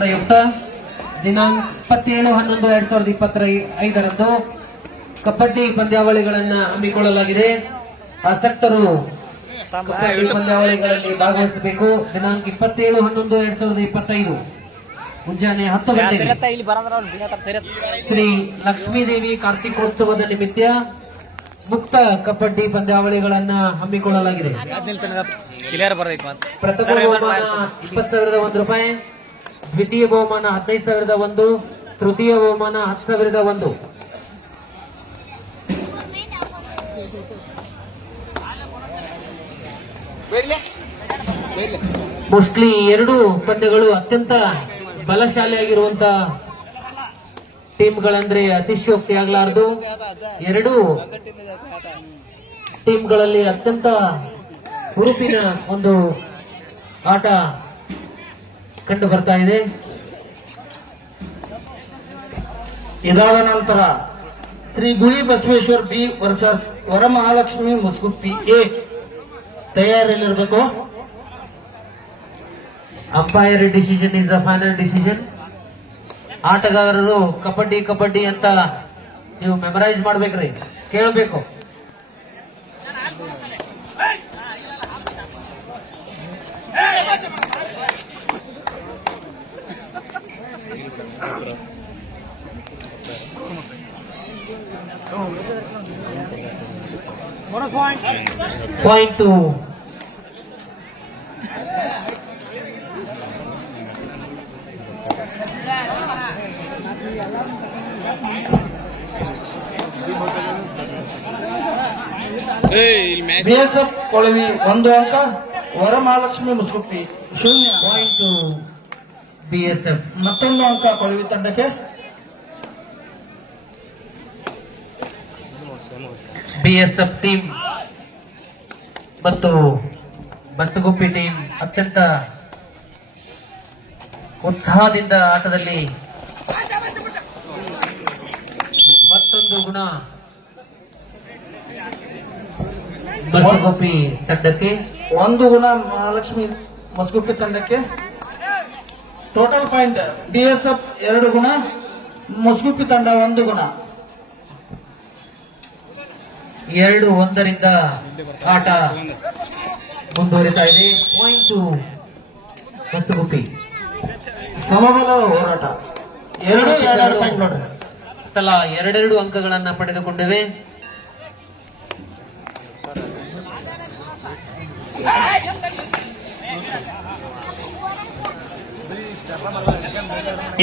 ಪ್ರಯುಕ್ತ ದಿನಾಂಕ ಇಪ್ಪತ್ತೇಳು ಹನ್ನೊಂದು ಎರಡ್ ಸಾವಿರದ ಇಪ್ಪತ್ತರ ಐದರಂದು ಕಬಡ್ಡಿ ಪಂದ್ಯಾವಳಿಗಳನ್ನ ಹಮ್ಮಿಕೊಳ್ಳಲಾಗಿದೆ. ಆಸಕ್ತರು ಕಬಡ್ಡಿ ಪಂದ್ಯಾವಳಿಗಳಲ್ಲಿ ಭಾಗವಹಿಸಬೇಕು. ದಿನಾಂಕ ಇಪ್ಪತ್ತೇಳು ಹನ್ನೊಂದು ಎರಡ್ ಸಾವಿರದ ಇಪ್ಪತ್ತೈದು. ಮುಂಜಾನೆ ಹತ್ತು ಗಂಟೆಗೆ ಶ್ರೀ ಲಕ್ಷ್ಮೀದೇವಿ ಕಾರ್ತಿಕೋತ್ಸವದ ನಿಮಿತ್ತ ಮುಕ್ತ ಕಬಡ್ಡಿ ಪಂದ್ಯಾವಳಿಗಳನ್ನ ಹಮ್ಮಿಕೊಳ್ಳಲಾಗಿದೆ. ಪ್ರಥಮ ಇಪ್ಪತ್ತು ಸಾವಿರದ ಒಂದು ರೂಪಾಯಿ. ದ್ವಿತೀಯ ಬಹುಮಾನ ಹದಿನೈದು ಸಾವಿರದ ಒಂದು ತೃತೀಯ ಬಹುಮಾನ ಹತ್ತು ಸಾವಿರದ ಒಂದು. ಮೋಸ್ಟ್ಲಿ ಎರಡು ಪಂದ್ಯಗಳು ಅತ್ಯಂತ ಬಲಶಾಲಿಯಾಗಿರುವಂತ ಟೀಮ್ಗಳಂದ್ರೆ ಅತಿಶಯೋಕ್ತಿ ಆಗಲಾರದು. ಎರಡು ಟೀಮ್ಗಳಲ್ಲಿ ಅತ್ಯಂತ ಹುರುಪಿನ ಒಂದು ಆಟ ಕಂಡು ಬರ್ತಾ ಇದೆ. ಇದಾದ ನಂತರ Shri Guli Basaveshwar B versus Varamahalakshmi Musguppi A ತಯಾರಿಯಲ್ಲಿರಬೇಕು. Umpire decision is the final decision. ಆಟಗಾರರು ಕಬಡ್ಡಿ ಕಬಡ್ಡಿ ಅಂತ ನೀವು ಮೆಮರೈಸ್ ಮಾಡ್ಬೇಕ್ರಿ, ಕೇಳಬೇಕು. ಪಾಯಿಂಟ್ ಟು ಬಿಎಸ್ಎಫ್ ಕೊಳವಿ ಒಂದು ಅಂಕ ವರಮಹಾಲಕ್ಷ್ಮಿ ಮುಸ್ಗುಪ್ಪಿ ಶೂನ್ಯ point to B S F ಮತ್ತೊಂದು ಅಂಕ ಕೊಳವಿ ತಂಡಕ್ಕೆ. ಬಿಎಸ್ಎಫ್ ಟೀಮ್ ಮತ್ತು ಬಸಗುಪ್ಪಿ ಟೀಮ್ ಅತ್ಯಂತ ಉತ್ಸಾಹದಿಂದ ಆಟದಲ್ಲಿ ಮತ್ತೊಂದು ಗುಣ ಬಸಗುಪ್ಪಿ ತಂಡಕ್ಕೆ. ಒಂದು ಗುಣ ಮಹಾಲಕ್ಷ್ಮಿ ಬಸ್ಗುಪ್ಪಿ ತಂಡಕ್ಕೆ. ಟೋಟಲ್ ಪಾಯಿಂಟ್ ಬಿಎಸ್ಎಫ್ ಎರಡು ಗುಣ ಮುಸ್ಗುಪ್ಪಿ ತಂಡ ಒಂದು ಗುಣ. ಎರಡು ಒಂದರಿಂದ ಆಟ ಮುಂದುವರಿತಾ ಇದೆ. ಪಾಯಿಂಟ್ ಟು ಬಸಗುಪ್ಪಿ ಸಮಬಲ ಹೋರಾಟ. ಎರಡು ಎರಡು ಪಾಯಿಂಟ್ ನೋಡ್ರಿ ತಲಾ ಎರಡೆರಡು ಅಂಕಗಳನ್ನ ಪಡೆದುಕೊಂಡಿವೆ.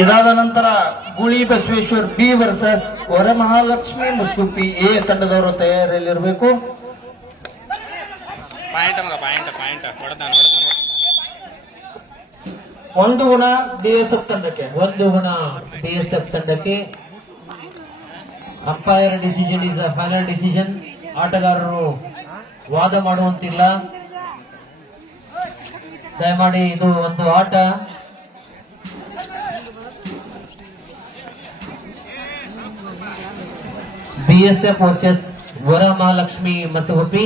ಇದಾದ ನಂತರ Guli Basaveshwar B versus Varamahalakshmi Muskuppi A ತಂಡದವರು ತಯಾರಿಯಲ್ಲಿರಬೇಕು. ಒಂದು ಗುಣ ಬಿಎಸ್ಎಫ್ ತಂಡಕ್ಕೆ ಒಂದು ಗುಣ ಬಿಎಸ್ಎಫ್ ತಂಡಕ್ಕೆ. Umpire decision is a final decision ಆಟಗಾರರು ವಾದ ಮಾಡುವಂತಿಲ್ಲ. ದಯಮಾಡಿ ಇದು ಒಂದು ಆಟ. ಬಿಎಸ್ಎಫ್ ವರ್ಸಸ್ ವರಮಹಾಲಕ್ಷ್ಮಿ ಮಸಗುಪ್ಪಿ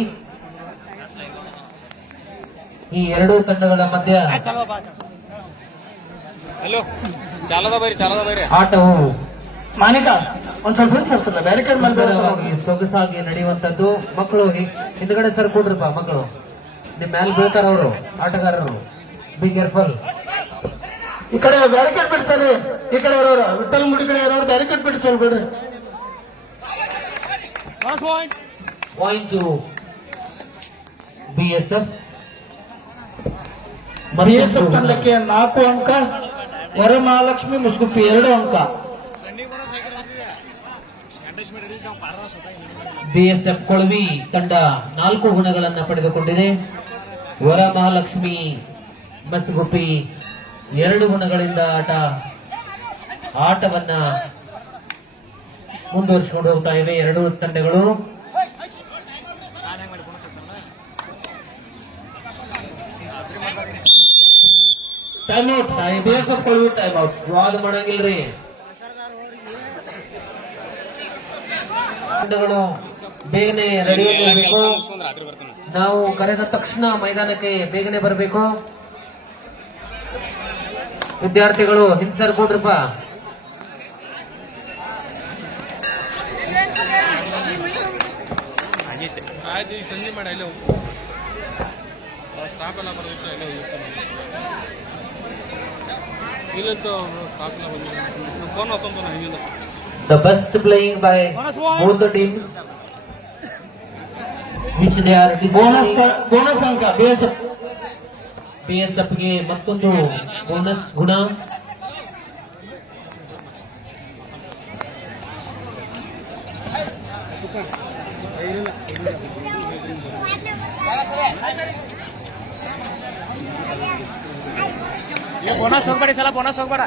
ಈ ಎರಡು ತಂಡಗಳ ಮಧ್ಯ ಆಟವು ಮಾನಿಕ ಒಂದ್ ಸ್ವಲ್ಪ ಬ್ಯಾರಿಕೇಡ್ ಸೊಗಸಾಗಿ ನಡೆಯುವಂತದ್ದು ಮಕ್ಕಳು ಹಿಂದ್ಗಡೆ ಸರ್ ಕೊಡ್ರಪ್ಪ ಮಕ್ಕಳು. ನಿಮ್ ಮ್ಯಾಲ್ ಬೀಳ್ತಾರ ಅವರು ಆಟಗಾರರು. ಬಿ ಕೇರ್ಫುಲ್ ಈ ಕಡೆ ಬ್ಯಾರಿಕೇಡ್ ಬಿಡ್ಸಲ್ರಿ ಈ ಕಡೆ ಇರೋರು ವಿಠಲ್ ಮುಡಿ ಕಡೆ ಇರೋರು ಬ್ಯಾರಿಕೇಡ್ ಬಿಡ್ಸಲ್ ಬಿಡ್ರಿ. Point to B S F ತಂಡಕ್ಕೆ ನಾಲ್ಕು ಅಂಕ ವರಮಹಾಲಕ್ಷ್ಮಿ ಮುಸ್ಗುಪ್ಪಿ ಎರಡು ಅಂಕ. ಬಿಎಸ್ಎಫ್ ಕೊಳವಿ ತಂಡ ನಾಲ್ಕು ಗುಣಗಳನ್ನ ಪಡೆದುಕೊಂಡಿದೆ. ವರಮಹಾಲಕ್ಷ್ಮಿ ಮಸಗುಪ್ಪಿ ಎರಡು ಗುಣಗಳಿಂದ ಆಟ ಆಟವನ್ನ ಮುಂದುವರಿಸಿಕೊಂಡು ಹೋಗ್ತಾ ಇವೆ ಎರಡು ತಂಡಗಳು. Time out BSF Kolavi time out ball ಮಾಡಂಗಿಲ್ರಿ. ತಂಡಗಳು ಬೇಗನೆ ರೆಡಿ ಆಗಬೇಕು. ನಾವು ಕರೆದ ತಕ್ಷಣ ಮೈದಾನಕ್ಕೆ ಬೇಗನೆ ಬರಬೇಕು. ವಿದ್ಯಾರ್ಥಿಗಳು ಹಿಂಸರ್ಕೊಡ್ರಪ್ಪ ಆಯ್ತು ಈಗ ಸಂಜೆ ಮಾಡಿ ಅಲ್ಲೇ ಸ್ಟಾಪ್ ಎಲ್ಲ ಬರೋದಿತ್ತು ಅಲ್ಲೇ ಇಲ್ಲಂತ ಸ್ಟಾಪ್ ಎಲ್ಲ ಬಂದಿಲ್ಲ ಫೋನ್ ಹೊಸಂತ ಹಿಂಗಿಲ್ಲ The best playing by both the teams, which they are bonus bonus bonus ಅಂಕ ಬಿಎಸ್ಎಫ್ PSF ಗೆ ಮತ್ತೊಂದು ಬೋನಸ್ ಗುಣ. ಬೋನಸ್ ಹೋಗ್ಬೇಡಿ ಸಲ ಬೋನಸ್ ಹೋಗ್ಬೇಡ.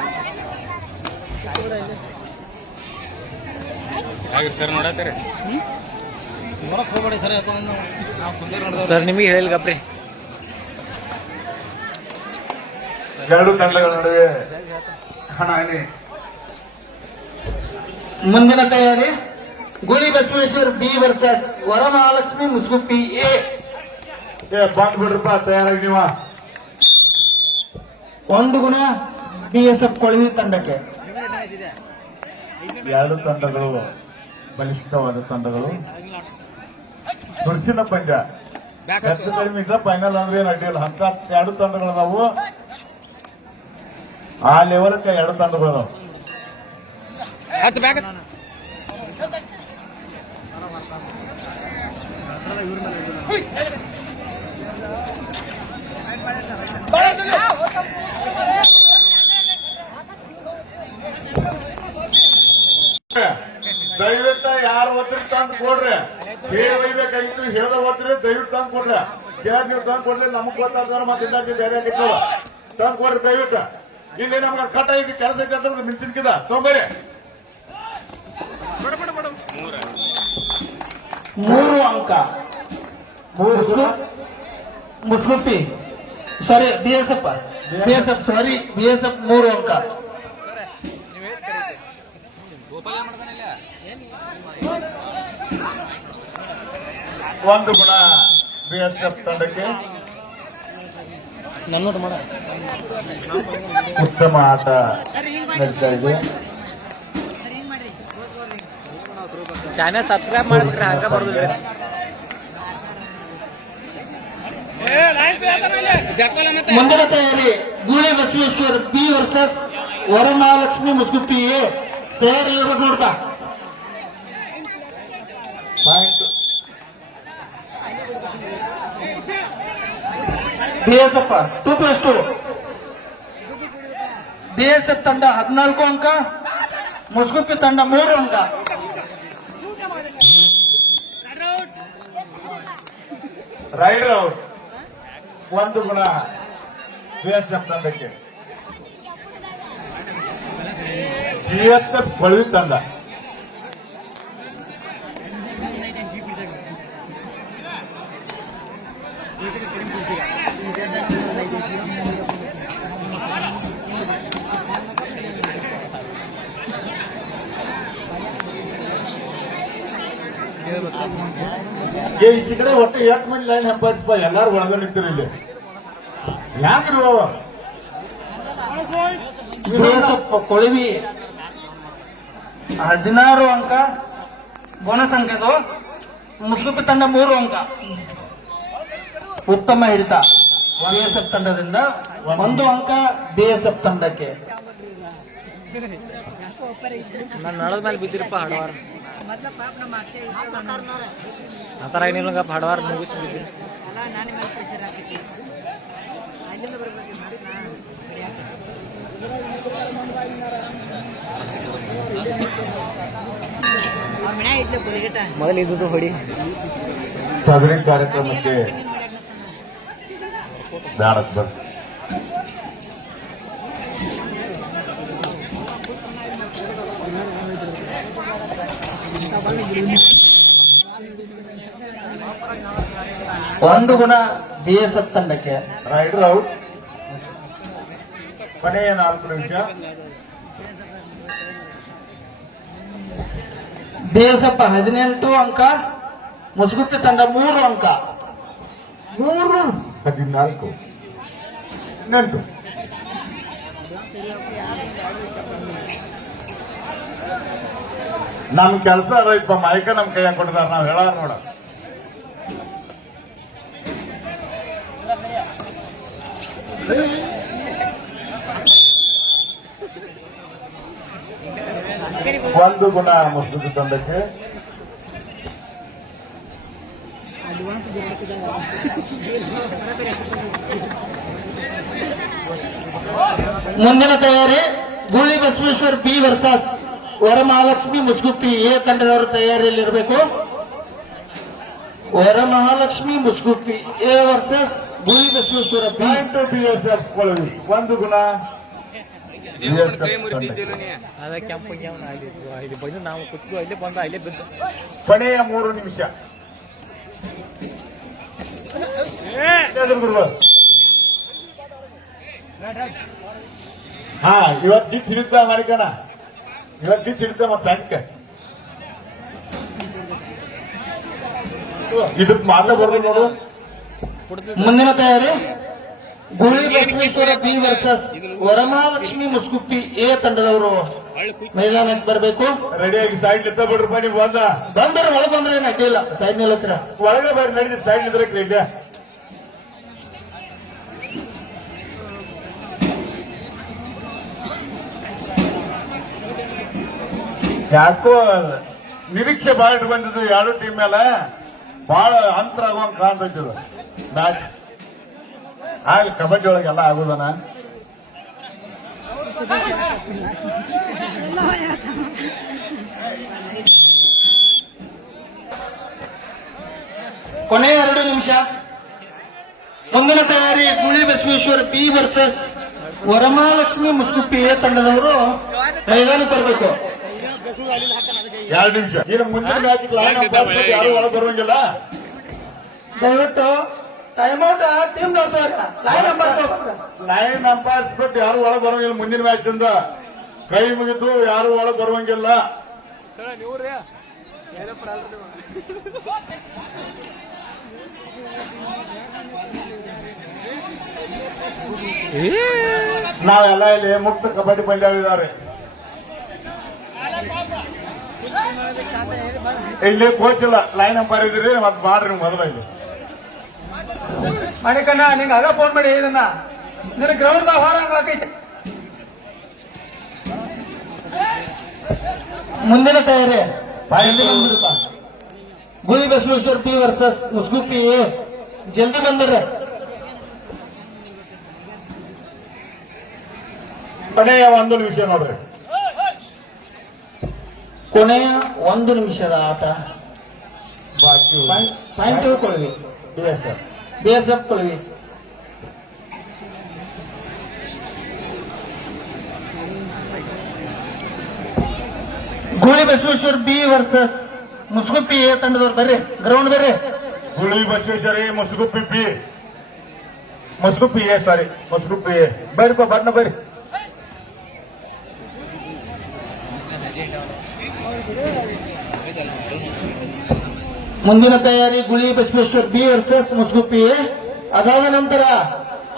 ಸರ್ ನೋಡತ್ತೀರಿ? ಹೋಗ್ಬೇಡಿ ಸರ್ ನೋಡಿದ್ರೆ ಸರ್ ನಿಮಗೆ ಹೇಳಿಲ್ಲ ಗಪ್ರಿ. ಎರಡು ತಂಡಗಳ ನಡುವೆ ಹಣಾಣಿ ಮುಂದಿನ ತಯಾರಿ Guli Basaveshwar B versus Varamahalakshmi Musguppi A. ಏ ಬಂದ್ ಬಿಡ್ರಪ್ಪ ತಯಾರಾಗಿ ನೀವ. ಒಂದು ಗುಣ ಬಿ ಎಸ್ ಎಫ್ ಕೊಳವಿ ತಂಡಕ್ಕೆ. ಎರಡು ತಂಡಗಳು ಬಲಿಷ್ಠವಾದ ತಂಡಗಳು. ಹುರ್ಸಿನ ಪಂದ್ಯ. ಎಷ್ಟು ಕಡಿಮೆ ಇದ್ರೆ ಫೈನಲ್ ಅಂದ್ರೆ ಏನು ಅಡ್ಡಿಲ್ಲ ಅಂತ ಎರಡು ತಂಡಗಳು ಅದಾವು ಆ ಲೆವೆಲ್ಗೆ ಎರಡು ತಂಡಗಳು ಅದಾವು ಬ್ಯಾಗ್ ದಯವಿಟ್ಟು ಯಾರು ತಂದ್ ಕೊಡ್ರಿ. ಹೇಳಿ ಒಯ್ಬೇಕಾಗಿತ್ತು ಹೇಳ್ದ ಒತ್ತಿರಿ ದಯವಿಟ್ಟು ತಂದು ಕೊಡ್ರಿ. ಕೇಳ ನೀವು ತಂದು ಕೊಡ್ಲಿ ನಮಗ್ ಗೊತ್ತಾಗ್ತಾರ ಮತ್ತೆ ಇದ್ದಾಗಿ ಬೇರೆ ಆಗಿತ್ತು ತಂದು ಕೊಡ್ರಿ ದಯವಿಟ್ಟು. ಇಲ್ಲಿ ನಮ್ಗೆ ಕಟ್ಟ ಐತಿ ಕೆಲಸ ಅಂತ ಮಿಂಚಿನ್ಕಿದ ತೊಂಬರಿ ಮೂರ ಮೂರು ಅಂಕ. ಮೂರು Musguppi sorry BSF BSF sorry F ಮೂರು ಅಂಕ. ಗೋಪಾಲ ಮಾಡ್ತಾನಿಲ್ಲ ಒಂದು ಗುಣ ಬಿ ತಂಡಕ್ಕೆ. ಎಫ್ ತಂಡಕ್ಕೆ ಉತ್ತಮ ಆಟ ನಡೀತಾ ಇದೆ. ಚಾನೆಲ್ ಸಬ್ಸ್ಕ್ರೈಬ್ ಮಾಡ್ಬಿಟ್ರೆ ಹಂಗ ಬರೋದಿಲ್ಲ. ಮುಂದಿನ ತಯಾರಿ Guli Basaveshwar B versus Varamahalakshmi Musguppi A. ತಯಾರಿ ನೋಡ್ತಾ point BSF two plus two. BSF ತಂಡ ಹದಿನಾಲ್ಕು ಅಂಕ, ಮುಸ್ಗುಪ್ಪಿ ತಂಡ ಮೂರು ಅಂಕ. Raider out. ಒಂದು ಗುಣ ಬಿಎಸ್ಎಫ್ ತಂಡಕ್ಕೆ. ಬಿಎಸ್ಎಫ್ ಬಳಿ ತಂಡ. ಏ ಈಚೆ ಕಡೆ ಒಟ್ಟು ಎಂಟು ಮಂದಿ ಲೈನ್ ಹೆಂಪ ಎಲ್ಲಾರು ಒಳಗೆ ನಿಂತಿರಿ ಇಲ್ಲಿ. ಯಾಕ್ರಿ ಕೊಳಿವಿ. ಹದಿನಾರು ಅಂಕ ಬೋನಸ್ ಮುಸ್ಲಿಪ್ ಇದು ಮುಸ್ಗುಪ್ಪಿ ತಂಡ ಮೂರು ಅಂಕ. ಉತ್ತಮ ಹಿಡಿತ. ಬಿಎಸ್ಎಫ್ ತಂಡದಿಂದ. ಒಂದು ಅಂಕ ಬಿಎಸ್ಎಫ್ ತಂಡಕ್ಕೆ. ನಾನು ನಳದ ಮೇಲೆ ಬಿದ್ದಿರಪ್ಪ ಹಡವಾರ ಆ ಥರ ಏನಿಲ್ಲ ಹಡವಾರ ಮುಗಿಸಿ ಬಿದ್ದಿರಿ ಮೊದಲು ಇದ್ದು ಹೊಡಿ ಸದರಿ ಕಾರ್ಯಕ್ರಮಕ್ಕೆ ಬ್ಯಾಡಕ್ ಬರ್ತೀವಿ ಒಂದು ಗುಣ ಬಿಎಸ್ಎಫ್ ತಂಡಕ್ಕೆ. ರೈಡರ್ ಔಟ್ ಕೊನೆಯ ನಾಲ್ಕು ನಿಮಿಷ. ಬಿಎಸ್ಎಫ್ ಹದಿನೆಂಟು ಅಂಕ ಮುಸ್ಗುಪ್ಪಿ ತಂಡ ಮೂರು ಅಂಕ. ಮೂರು. ಹದಿನಾಲ್ಕು. ನೆಂಟು ನಮ್ ಕೆಲಸ ರೈತ ಮಾಯ್ಕ ನಮ್ ಕೈಯಾಗ ಕೊಟ್ಟಿದಾರ, ನಾವ್ ಹೇಳಾರ ನೋಡ. ಒಂದು ಗುಣ ಮುಸ್ಲಿಂ ತಂಡಕ್ಕೆ. ಮುಂದಿನ ತಯಾರಿ Guli Basaveshwar B versus. Varamahalakshmi Musguppi A ತಂಡದವರು ತಯಾರಿಯಲ್ಲಿರಬೇಕು Varamahalakshmi Musguppi A versus Guri Basaveshwara B point B S Kolavi ಒಂದು ಗುಣ ಕೊನೆಯ ಮೂರು ನಿಮಿಷ ಹಾ ಇವತ್ತು ಸಿಗುತ್ತಾ ಮರಿಕಣ ಇವತ್ತು ತಿಳ್ತೆ ಮತ್ತೆ ಅಂಕ ಇದಕ್ ಮಾತ್ರ ಬರ್ದು ನೋಡು. ಮುಂದಿನ ತಯಾರಿ? Guli Basaveshwara B versus Varamahalakshmi Muskuppi A ತಂಡದವರು. ಮೈದಾನಕ್ಕೆ ಬರಬೇಕು. ರೆಡಿಯಾಗಿ ಸೈಡ್ ನಿಂತ ಬಿಡ್ರಿ ಬನ್ನಿ ಬಂದ. ಬಂದ್ರೆ ಒಳಗೆ ಬಂದ್ರೆ ಏನು ಅಡ್ಡಿಲ್ಲ ಸೈಡ್ ನಿಲ್ಲತ್ರ ಒಳಗೆ ಬರ್ರಿ ನಡೀತಿ ಸೈಡ್ ನಿಂದ್ರಕ್ಕೆ ಈಗ ಯಾಕೋ ನಿರೀಕ್ಷೆ ಭಾಳ ಬಂದಿದ್ದು ಎರಡು ಟೀಮ್ ಮೇಲೆ ಬಹಳ ಅಂತರ ಆಗುವಂಗ ಕಾಣ್ತಿದ್ರು ಮ್ಯಾಚ್ ಆಗ್ಲಿ ಕಬಡ್ಡಿ ಒಳಗೆಲ್ಲ ಆಗುದನ? ಕೊನೆಯ ಎರಡು ನಿಮಿಷ. ಮುಂದಿನ ತಯಾರಿ Guli Basaveshwara B versus Varamahalakshmi A ತಂಡದವರು ಮೈದಾನಕ್ಕೆ ಬರಬೇಕು. ಎರಡು ನಿಮಿಷ. ಈಗ ಮುಂದಿನ ಮ್ಯಾಚ್ ಲೈನ್ ಯಾರು ಒಳಗೆ ಬರುವಂಗಿಲ್ಲ. ದಯವಿಟ್ಟು time out team line line umpires ಬಿಟ್ಟು ಯಾರು ಒಳಗೆ ಬರುವಂಗಿಲ್ಲ ಮುಂದಿನ ಮ್ಯಾಚ್ ಇಂದ. ಕೈ ಮುಗಿದು ಯಾರು ಒಳಗೆ ಬರುವಂಗಿಲ್ಲ. ನಾವೆಲ್ಲ ಇಲ್ಲಿ ಮುಕ್ತ ಕಬಡ್ಡಿ ಪಂದ್ಯವಿದ್ದಾರೆ ಇಲ್ಲಿ ಕೋಚ್ ಇಲ್ಲ ಲೈನ್ ಅಂಪೈರ್ ಇದ್ರಿ ಮತ್ತೆ ಮಾಡ್ರಿ ಮೊದಲ ಇಲ್ಲಿ ಮಣಿಕಣ್ಣ ನಿಂಗೆ ಅದ ಫೋನ್ ಮಾಡಿ ಏನನ್ನ ನಿನ್ನ ಗ್ರೌಂಡ್ ಹೊರ ಹಾಕೈತೆ ಮುಂದಿನ ತಯಾರಿ. Guri Basaveshwar B versus Musgu A. ಜಲ್ದಿ ಬಂದ್ರೆ ಕೊನೆಯ ಒಂದೊಂದು ವಿಷಯ ನೋಡ್ರಿ. ಕೊನೆಯ ಒಂದು ನಿಮಿಷದ ಆಟ. ಬಾಕಿ ಪಾಯಿಂಟ್ ತಿಳ್ಕೊಳ್ಳಿ BSF. B S F Kolvi Guli Basaveshwar B versus Musguppi A ತಂಡದವ್ರು ಬರ್ರಿ ಗ್ರೌಂಡ್ ಬರ್ರಿ. Guli Basaveshwari Musuguppi B. Musuguppi A sorry Musuguppi A. ಬರ್ಕೋ ಬಣ್ಣ ಬರ್ರಿ. ಮುಂದಿನ ತಯಾರಿ Guli Basaveshwar B versus Musguppi A. ಅದಾದ ನಂತರ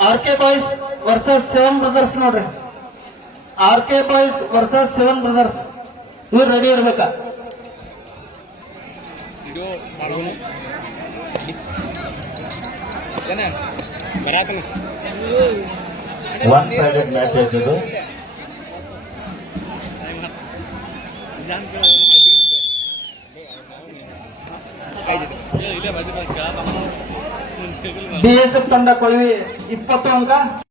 R K boys versus seven brothers ನೋಡ್ರಿ. R K boys versus seven brothers ಇವ್ರು ರೆಡಿ ಇರ್ಬೇಕ? ಒನ್ ಸೈಡೆಡ್ ಮ್ಯಾಚ್ ಆಯ್ತಿದ್ದು ಡಿಎಸ್ಎಫ್ ತಂಡ ಕೊಳವಿ ಇಪ್ಪತ್ತು ಅಂಕ.